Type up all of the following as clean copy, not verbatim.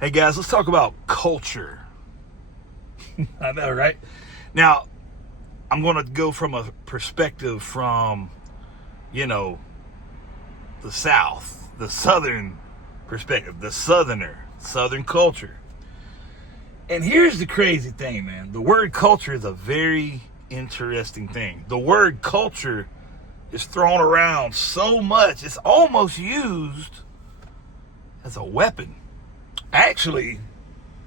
Hey guys, let's talk about culture. I know, right? Now, I'm going to go from a perspective from, the South, the Southern perspective, the Southern culture. And here's the crazy thing, man. The word culture is a very interesting thing. The word culture is thrown around so much, it's almost used as a weapon. Actually,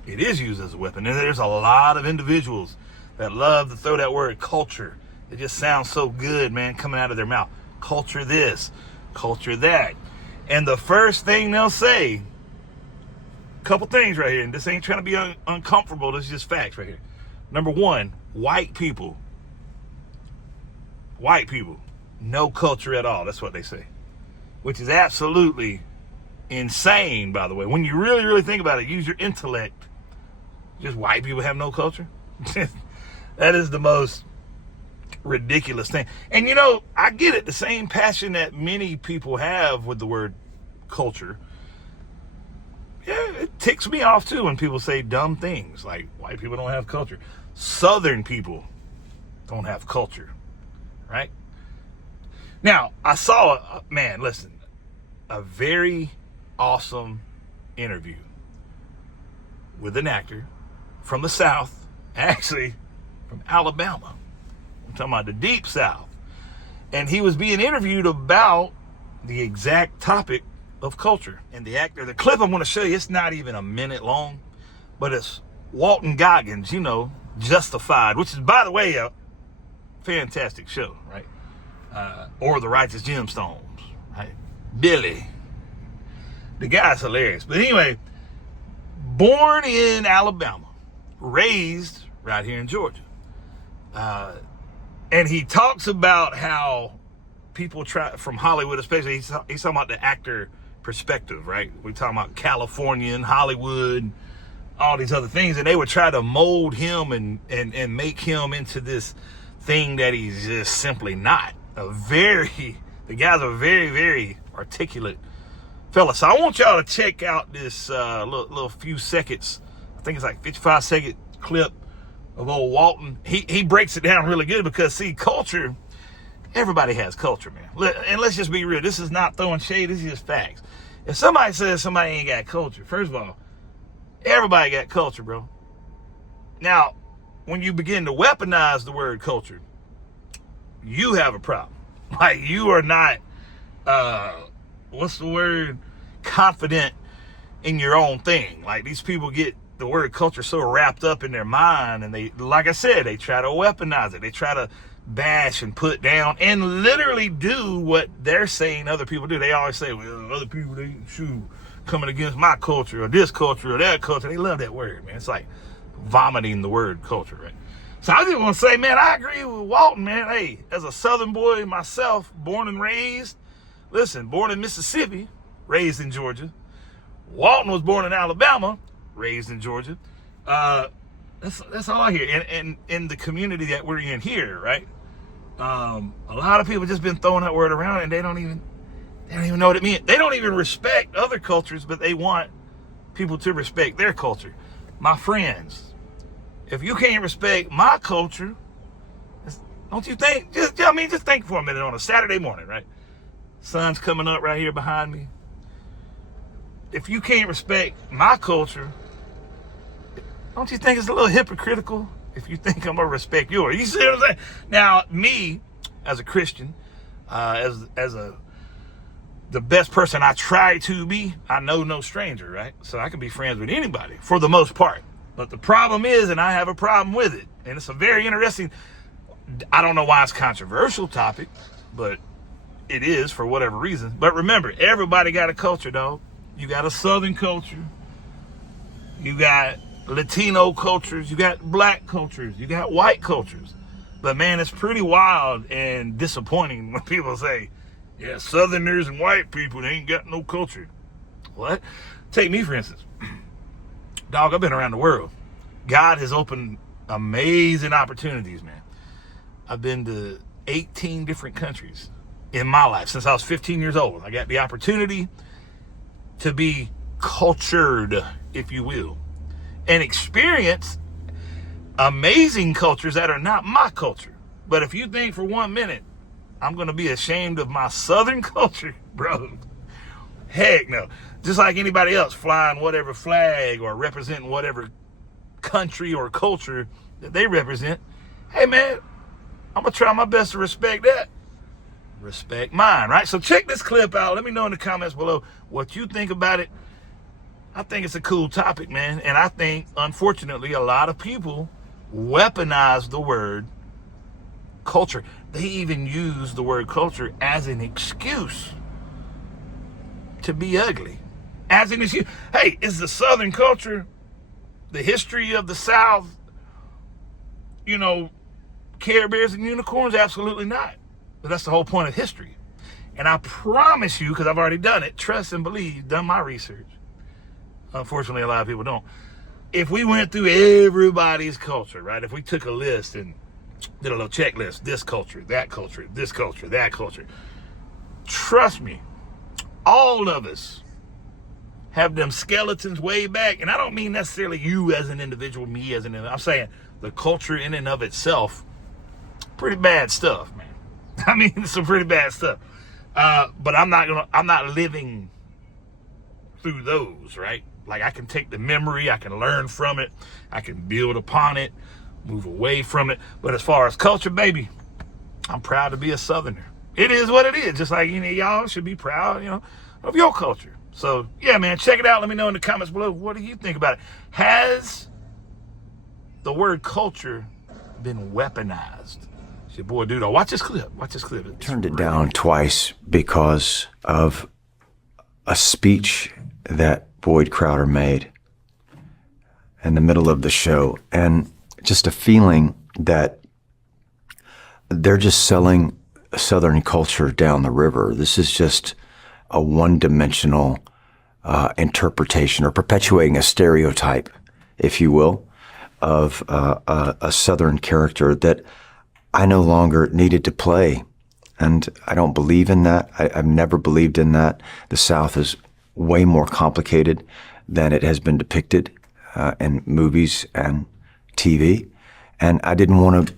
it is used as a weapon. And there's a lot of individuals that love to throw that word culture. It just sounds so good, man, coming out of their mouth. Culture this, culture that. And the first thing they'll say, a couple things right here, and this ain't trying to be uncomfortable, this is just facts right here. Number one, white people, no culture at all. That's what they say, which is absolutely insane, by the way. When you really, really think about it, use your intellect. Just white people have no culture? That is the most ridiculous thing. And I get it. The same passion that many people have with the word culture. Yeah, it ticks me off too when people say dumb things like white people don't have culture. Southern people don't have culture, right? Now, I saw, a very awesome interview with an actor from the South, actually from Alabama. I'm talking about the deep South. And he was being interviewed about the exact topic of culture. And the clip I'm going to show you, it's not even a minute long, but it's Walton Goggins, Justified, which is, by the way, a fantastic show, right? Or The Righteous Gemstones, right? Billy. The guy's hilarious. But anyway, born in Alabama, raised right here in Georgia. And he talks about how people try, from Hollywood especially, he's talking about the actor perspective, right? We're talking about California and Hollywood, all these other things, and they would try to mold him and make him into this thing that he's just simply not. The guy's a very, very articulate fella. So I want y'all to check out this little few seconds, I think it's like 55-second clip of old Walton. He breaks it down really good because, see, culture, everybody has culture, man. And let's just be real. This is not throwing shade. This is just facts. If somebody says somebody ain't got culture, first of all, everybody got culture, bro. Now, when you begin to weaponize the word culture, you have a problem. Like, you are not, confident in your own thing. Like, these people get the word culture so wrapped up in their mind, and they, like I said, they try to weaponize it. They try to bash and put down and literally do what they're saying other people do. They always say, well, other people, they coming against my culture or this culture or that culture. They love that word, man. It's like vomiting the word culture, right? So I just want to say, man, I agree with Walton, man. Hey, as a Southern boy myself, born and raised, born in Mississippi, raised in Georgia. Walton was born in Alabama, raised in Georgia. That's all I hear. And in the community that we're in here, right? A lot of people just been throwing that word around, and they don't even know what it means. They don't even respect other cultures, but they want people to respect their culture. My friends, if you can't respect my culture, don't you think? Just think for a minute on a Saturday morning, right? Sun's coming up right here behind me. If you can't respect my culture, don't you think it's a little hypocritical if you think I'm gonna respect yours? You see what I'm saying? Now, me as a Christian, the best person I try to be, I know no stranger, right? So I can be friends with anybody for the most part. But the problem is, and I have a problem with it, and it's a very interesting, I don't know why it's a controversial topic, but it is for whatever reason. But remember, everybody got a culture, dog. You got a Southern culture. You got Latino cultures. You got black cultures. You got white cultures. But man, it's pretty wild and disappointing when people say, yeah, Southerners and white people, they ain't got no culture. What? Take me, for instance. Dog, I've been around the world. God has opened amazing opportunities, man. I've been to 18 different countries in my life since I was 15 years old. I got the opportunity to be cultured, if you will, and experience amazing cultures that are not my culture. But if you think for 1 minute I'm going to be ashamed of my Southern culture, bro, heck no. Just like anybody else flying whatever flag or representing whatever country or culture that they represent, hey man, I'm going to try my best to respect that. Respect mine, right? So check this clip out. Let me know in the comments below what you think about it. I think it's a cool topic, man. And I think, unfortunately, a lot of people weaponize the word culture. They even use the word culture as an excuse to be ugly. As an excuse. Hey, is the Southern culture, the history of the South, Care Bears and unicorns? Absolutely not. But that's the whole point of history. And I promise you, because I've already done it, trust and believe, done my research. Unfortunately, a lot of people don't. If we went through everybody's culture, right? If we took a list and did a little checklist, this culture, that culture, this culture, that culture. Trust me, all of us have them skeletons way back. And I don't mean necessarily you as an individual, me as an individual. I'm saying the culture in and of itself, pretty bad stuff, man. I mean, it's some pretty bad stuff. But I'm not living through those, right? Like, I can take the memory, I can learn from it, I can build upon it, move away from it. But as far as culture, baby, I'm proud to be a Southerner. It is what it is. Just like y'all should be proud, of your culture. So yeah, man, check it out. Let me know in the comments below. What do you think about it? Has the word culture been weaponized? It's your boy Dudo. Watch this clip. Turned it down twice because of a speech that Boyd Crowder made in the middle of the show, and just a feeling that they're just selling Southern culture down the river. This is just a one-dimensional interpretation, or perpetuating a stereotype, if you will, of a Southern character that I no longer needed to play. And I don't believe in that. I've never believed in that. The South is way more complicated than it has been depicted in movies and TV. And I didn't want to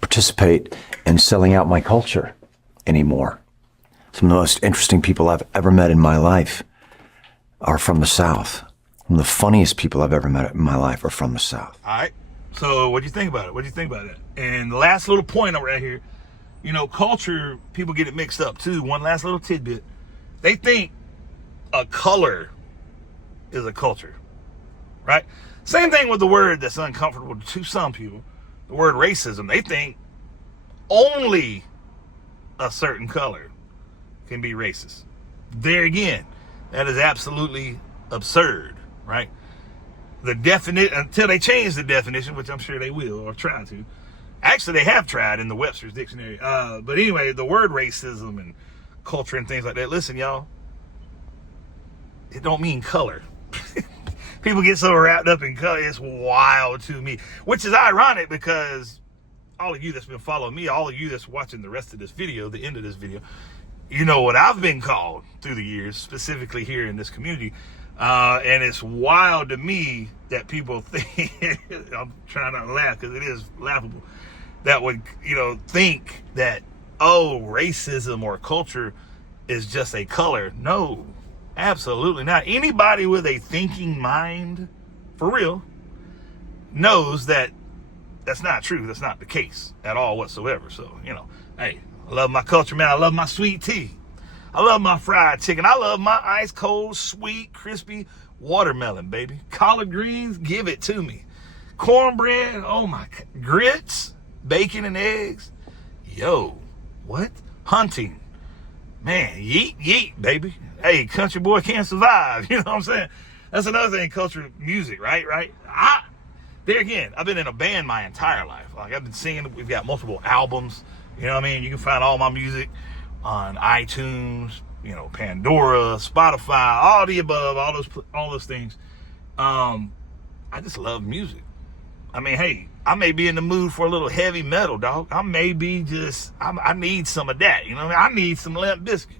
participate in selling out my culture anymore. Some of the most interesting people I've ever met in my life are from the South. Some of the funniest people I've ever met in my life are from the South. All right. So what do you think about it? What do you think about it? And the last little point over right here, culture, people get it mixed up too. One last little tidbit. They think a color is a culture, right? Same thing with the word that's uncomfortable to some people, the word racism. They think only a certain color can be racist. There again, that is absolutely absurd, right? The definition, until they change the definition, which I'm sure they will, or try to. Actually, they have tried in the Webster's Dictionary. But anyway, the word racism and culture and things like that. Listen, y'all, it don't mean color. People get so wrapped up in color. It's wild to me, which is ironic because all of you that's been following me, all of you that's watching the rest of this video, the end of this video, you know what I've been called through the years, specifically here in this community. And it's wild to me that people think, I'm trying not to laugh because it is laughable, that would, think that, racism or culture is just a color. No, absolutely not. Anybody with a thinking mind, for real, knows that that's not true. That's not the case at all whatsoever. So, hey, I love my culture, man. I love my sweet tea. I love my fried chicken. I love my ice cold, sweet, crispy watermelon, baby. Collard greens, give it to me. Cornbread, oh my, grits, bacon and eggs. Yo, what? Hunting. Man, yeet, yeet, baby. Hey, country boy can't survive. You know what I'm saying? That's another thing, culture, music, right? There again, I've been in a band my entire life. Like, I've been singing. We've got multiple albums. You know what I mean? You can find all my music on iTunes, Pandora, Spotify, all the above, all those things. I just love music. I mean, hey, I may be in the mood for a little heavy metal, dog. I may be I need some of that. I need some Limp Bizkit.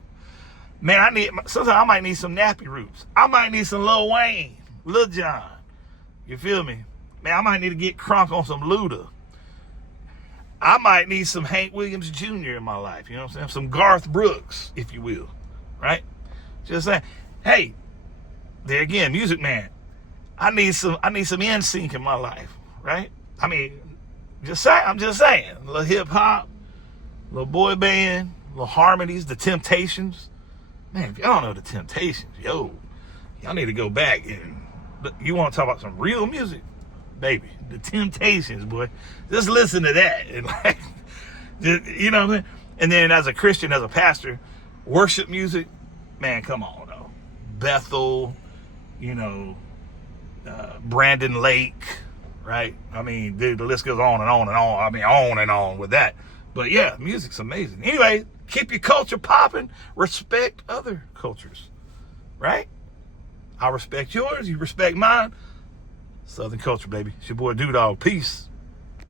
Man, sometimes I might need some Nappy Roots. I might need some Lil Wayne, Lil Jon. You feel me? Man, I might need to get crunk on some Luda. I might need some Hank Williams Jr. in my life. You know what I'm saying? Some Garth Brooks, if you will. Right? Just saying. Hey, there again, Music Man. I need some NSYNC in my life. Right? I mean, I'm just saying. A little hip hop, a little boy band, a little harmonies, the Temptations. Man, if y'all know the Temptations, y'all need to go back and you want to talk about some real music, baby. The Temptations, boy. Just listen to that. And like, you know what I mean? And then as a Christian, as a pastor, worship music, man, come on, though. Bethel, Brandon Lake, right? I mean, dude, the list goes on and on and on. I mean, on and on with that. But yeah, music's amazing. Anyway, keep your culture popping. Respect other cultures, right? I respect yours. You respect mine. Southern culture, baby. It's your boy Dudog. Peace.